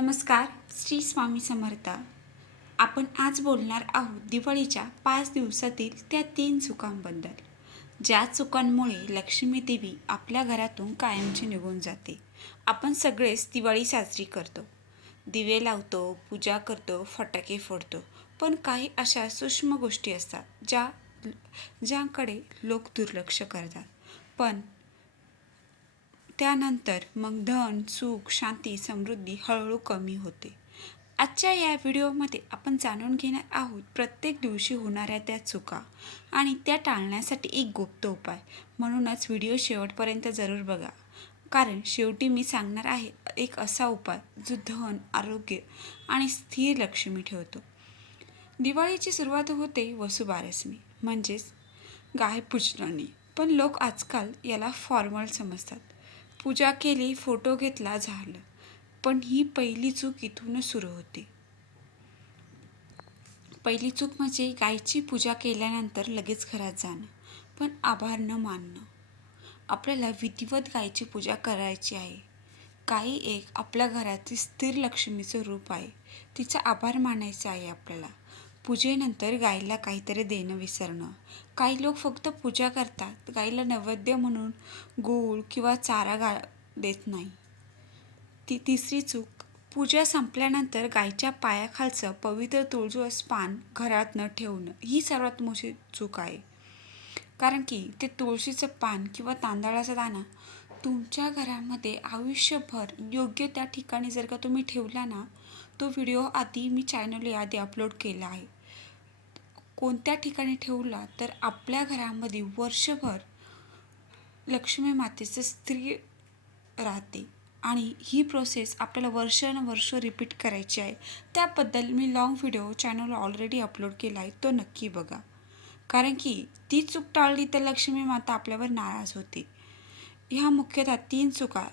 नमस्कार श्री स्वामी समर्थ. आपण आज बोलणार आहोत दिवाळीच्या पाच दिवसातील त्या तीन चुकांबद्दल ज्या चुकांमुळे लक्ष्मी देवी आपल्या घरातून कायमची निघून जाते. आपण सगळेच दिवाळी साजरी करतो. दिवे लावतो पूजा करतो फटाके फोडतो. पण काही अशा सूक्ष्म गोष्टी असतात ज्या ज्याकडे लोक दुर्लक्ष करतात. पण त्यानंतर मग धन सुख शांती समृद्धी हळूहळू कमी होते. आजच्या या व्हिडिओमध्ये आपण जाणून घेणार आहोत प्रत्येक दिवशी होणाऱ्या त्या चुका आणि त्या टाळण्यासाठी एक गुप्त उपाय. म्हणूनच व्हिडिओ शेवटपर्यंत जरूर बघा. कारण शेवटी मी सांगणार आहे एक असा उपाय जो धन आरोग्य आणि स्थिर लक्ष्मी ठेवतो. दिवाळीची सुरुवात होते वसुबारसने म्हणजेच गाय पूजनाने. पण लोक आजकाल याला फॉर्मल समजतात. पूजा केली फोटो घेतला झालं. पण ही पहिली चूक इथूनच सुरू होते. पहिली चूक म्हणजे गायची पूजा केल्यानंतर लगेच घरात जाणं पण आभार न मानणं. आपल्याला विधिवत गायची पूजा करायची आहे. गाई एक आपल्या घरातील स्थिर लक्ष्मीचं रूप आहे. तिचा आभार मानायचा आहे आपल्याला. पूजेनंतर गायीला काहीतरी देणं विसरणं. काही लोक फक्त पूजा करतात. गाईला नैवेद्य म्हणून गूळ किंवा चारा गा देत नाही. ती तिसरी चूक पूजा संपल्यानंतर गायीच्या पायाखालचं पवित्र तुळजूस पान घरात न ठेवणं ही सर्वात मोठी चूक आहे. कारण की ते तुळशीचं पान किंवा तांदळाचा दाणा तुमच्या घरामध्ये आयुष्यभर योग्य त्या ठिकाणी जर का तुम्ही ठेवला ना तो व्हिडिओ आधी मी चॅनल यादी अपलोड केला आहे. कोणत्या ठिकाणी ठेवला तर आपल्या घरामध्ये वर्षभर लक्ष्मी मातेचं स्त्री राहते. आणि ही प्रोसेस आपल्याला वर्षानुवर्ष रिपीट करायची आहे. त्याबद्दल मी long video channel already upload केला आहे. तो नक्की बघा. कारण की ती चूक टाळली तर लक्ष्मी माता आपल्यावर नाराज होते. ह्या मुख्यतः तीन चुका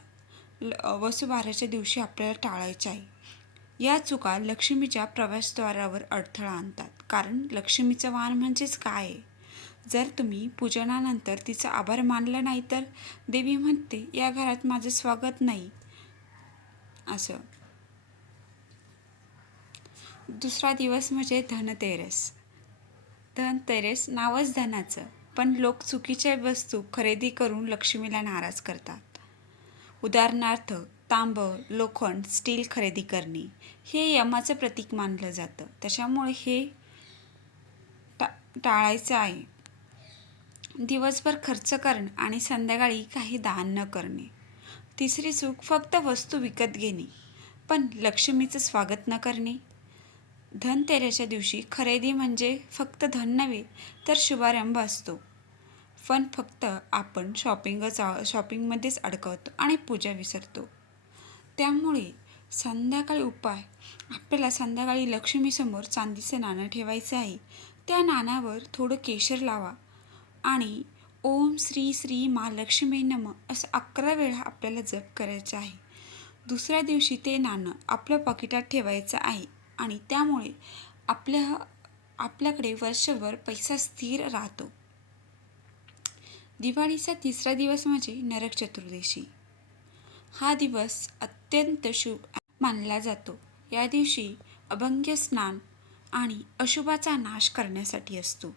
वसुबाराच्या दिवशी आपल्याला टाळायच्या आहे. या चुका लक्ष्मीच्या प्रवेशद्वारावर अडथळा आणतात. कारण लक्ष्मीचं वाण म्हणजेच काय? आहे जर तुम्ही पूजनानंतर तिचा आभार मानला नाही तर देवी म्हणते या घरात माझं स्वागत नाही. असं. दुसरा दिवस म्हणजे धनतेरस. धनतेरस नावच धनाचं पण लोक चुकीच्या वस्तू खरेदी करून लक्ष्मीला नाराज करतात. उदाहरणार्थ तांब लोखंड स्टील खरेदी करणे हे यमाचं प्रतीक मानलं जातं. त्याच्यामुळे हे टा टाळायचं आहे. दिवसभर खर्च करणं आणि संध्याकाळी काही दान न करणे. तिसरी चूक फक्त वस्तू विकत घेणे पण लक्ष्मीचं स्वागत न करणे. धनतेऱ्याच्या दिवशी खरेदी म्हणजे फक्त धन नव्हे तर शुभारंभ असतो. पण फक्त आपण शॉपिंगच शॉपिंगमध्येच अडकवतो आणि पूजा विसरतो. त्यामुळे संध्याकाळी उपाय. आपल्याला संध्याकाळी लक्ष्मीसमोर चांदीचं नाणं ठेवायचं आहे. त्या नाण्यावर थोडं केशर लावा आणि ओम श्री श्री महालक्ष्मी नम असं अकरा वेळा आपल्याला जप करायचं आहे. दुसऱ्या दिवशी ते नाणं आपल्या पाकिटात ठेवायचं आहे आणि त्यामुळे आपल्या आपल्याकडे वर्षभर पैसा स्थिर राहतो. दिवाळीचा तिसरा दिवस म्हणजे नरक चतुर्दशी. हा दिवस अत्यंत शुभ मानला जातो. या दिवशी अभंग्य स्नान आणि अशुभाचा नाश करण्यासाठी असतो.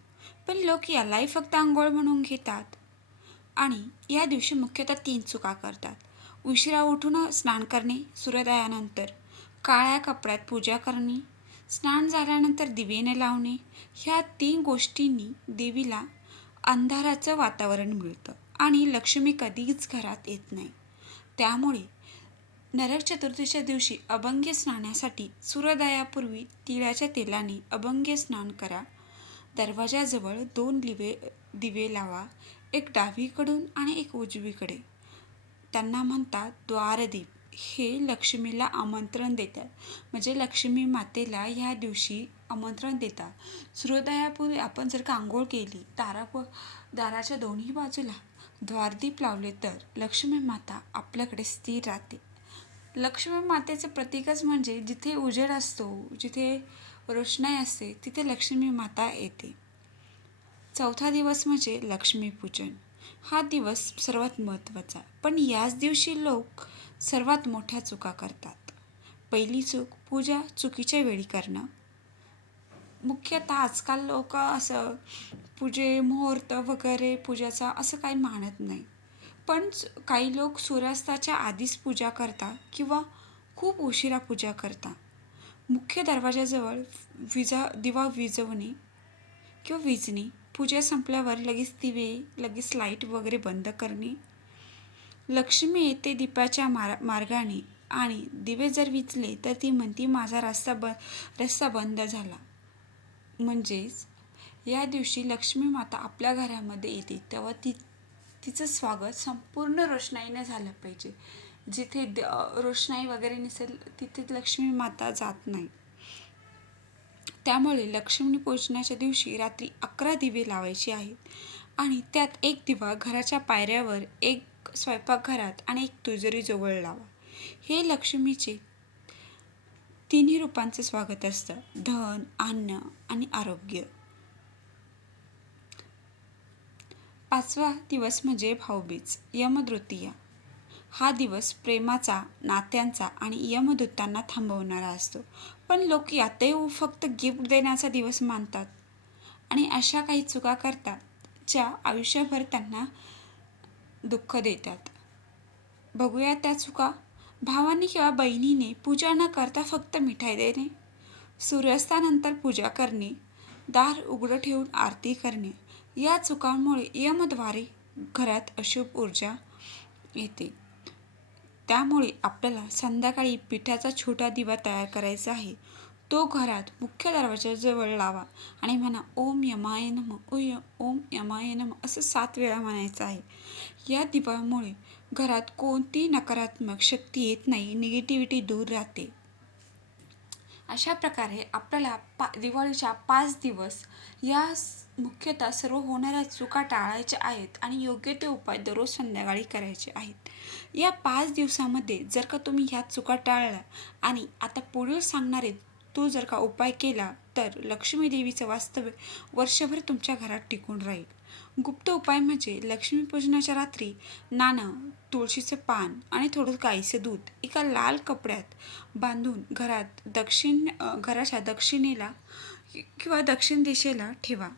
पण लोक यालाही फक्त आंघोळ म्हणून घेतात आणि या दिवशी मुख्यतः तीन चुका करतात. उशिरा उठून स्नान करणे सूर्योदयानंतर काळ्या कपड्यात पूजा करणे स्नान झाल्यानंतर दिवेने लावणे ह्या तीन गोष्टींनी देवीला अंधाराचं वातावरण मिळतं आणि लक्ष्मी कधीच घरात येत नाही. त्यामुळे नरक चतुर्थीच्या दिवशी अभंग्य स्नानासाठी सूर्योदयापूर्वी तिळाच्या तेलाने अभंग्य स्नान करा. दरवाजाजवळ दोन लिवे दिवे लावा एक डावीकडून आणि एक उजवीकडे. त्यांना म्हणतात द्वारदीप. हे लक्ष्मीला आमंत्रण देतात. म्हणजे लक्ष्मी मातेला ह्या दिवशी आमंत्रण देतात. सूर्योदयापूर्वी आपण जर का आंघोळ केली दारा दाराच्या दोन्ही बाजूला द्वारदीप लावले तर लक्ष्मी माता आपल्याकडे स्थिर राहते. लक्ष्मी मातेचं प्रतीकच म्हणजे जिथे उजेड असतो जिथे रोषणाई असते तिथे लक्ष्मी माता येते. चौथा दिवस म्हणजे लक्ष्मीपूजन हा दिवस सर्वात महत्त्वाचा पण याच दिवशी लोक सर्वात मोठ्या चुका करतात. पहिली चूक पूजा चुकीच्या वेळी करणं. मुख्यतः आजकाल लोक असं पूजे मुहूर्त वगैरे पूजाचा असं काही मानत नाही. पण काही लोक सूर्यास्ताच्या आधीच पूजा करतात किंवा खूप उशिरा पूजा करतात. मुख्य दरवाजाजवळ विजा दिवा विजवणे किंवा विजणे पूजा संपल्यावर लगेच दिवे लगेच लाइट वगैरे बंद करणे. लक्ष्मी येते दीपाच्या मार मार्गाने आणि दिवे जर विचले तर ती म्हणती माझा रस्ता ब रस्ता बंद झाला. म्हणजेच या दिवशी लक्ष्मी माता आपल्या घरामध्ये येते तेव्हा ती तिचं स्वागत संपूर्ण रोषणाईनं झालं पाहिजे. जिथे द रोषणाई वगैरे नसेल तिथे लक्ष्मी माता जात नाही. त्यामुळे लक्ष्मी पूजनाच्या दिवशी रात्री अकरा दिवे लावायचे आहेत. आणि त्यात एक दिवा घराच्या पायऱ्यावर एक स्वयंपाकघरात आणि एक तुळजरीजवळ लावा. हे लक्ष्मीचे तिन्ही रूपांचं स्वागत असतं. धन अन्न आणि आरोग्य. पाचवा दिवस म्हणजे भाऊबीज यमदृतीया. हा दिवस प्रेमाचा नात्यांचा आणि यमदूतांना थांबवणारा असतो. पण लोक यातही फक्त गिफ्ट देण्याचा दिवस मानतात. आणि अशा काही चुका करतात ज्या आयुष्यभर त्यांना दुःख देतात. बघूया त्या चुका. भावाने किंवा बहिणीने पूजा न करता फक्त मिठाई देणे. सूर्यास्तानंतर पूजा करणे. दार उघडं ठेवून आरती करणे. या चुकांमुळे यमद्वारे घरात अशुभ ऊर्जा येते. त्यामुळे आपल्याला संध्याकाळी पिठाचा छोटा दिवा तयार करायचा आहे. तो घरात मुख्य दरवाजाजवळ लावा आणि म्हणा ओम यमाय नम ओय ओम यमाय नम असं सात वेळा म्हणायचं आहे. या दिवामुळे घरात कोणती नकारात्मक शक्ती येत नाही निगेटिव्हिटी दूर राहते. अशा प्रकारे आपल्याला पा दिवाळीच्या पाच दिवस या मुख्यतः सर्व होणाऱ्या चुका टाळायच्या आहेत आणि योग्य ते उपाय दररोज संध्याकाळी करायचे आहेत. या पाच दिवसामध्ये जर का तुम्ही ह्या चुका टाळल्या आणि आता पुढील सांगणारे तो जर का उपाय केला तर लक्ष्मी देवीचं वास्तव्य वर्षभर तुमच्या घरात टिकून राहील. गुप्त उपाय म्हणजे लक्ष्मीपूजनाच्या रात्री नाणं तुळशीचं पान आणि थोडं गाईचं दूध एका लाल कपड्यात बांधून घरात दक्षिण घराच्या दक्षिणेला किंवा दक्षिण दिशेला ठेवा.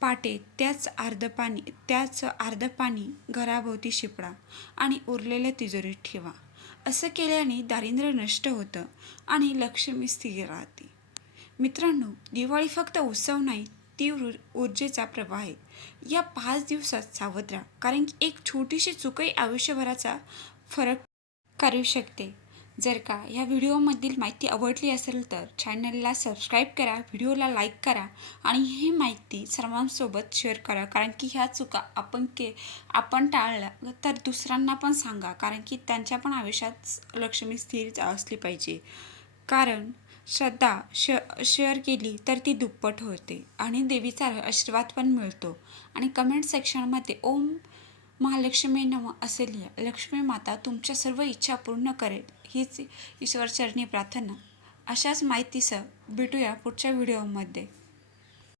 पाटे त्याच अर्ध पाणी त्याच अर्ध पाणी घराभोवती शिपडा आणि उरलेल्या तिजोरीत ठेवा. असं केल्याने दारिद्र्य नष्ट होतं आणि लक्ष्मी स्थिर राहते. मित्रांनो दिवाळी फक्त उत्सव नाही तीव्र ऊर्जेचा प्रवाह आहे. या पाच दिवसात सावध राहा कारण की एक छोटीशी चुकही आयुष्यभराचा फरक करू शकते. जर का ह्या व्हिडिओमधील माहिती आवडली असेल तर चॅनलला सबस्क्राईब करा व्हिडिओला लाईक करा आणि ही माहिती सर्वांसोबत शेअर करा कारण की ह्या चुका आपण के आपण टाळल्या तर दुसऱ्यांना पण सांगा कारण की त्यांच्या पण आयुष्यात लक्ष्मी स्थिर असली पाहिजे. कारण श्रद्धा श शेअर केली तर ती दुप्पट होते. आणि देवीचा आशीर्वाद पण मिळतो. आणि कमेंट सेक्शनमध्ये ओम महालक्ष्मी नम असे लिहा. लक्ष्मी माता तुमच्या सर्व इच्छा पूर्ण करेल. हीच ईश्वरचरणी प्रार्थना. अशाच माहितीसह भेटूया पुढच्या व्हिडिओमध्ये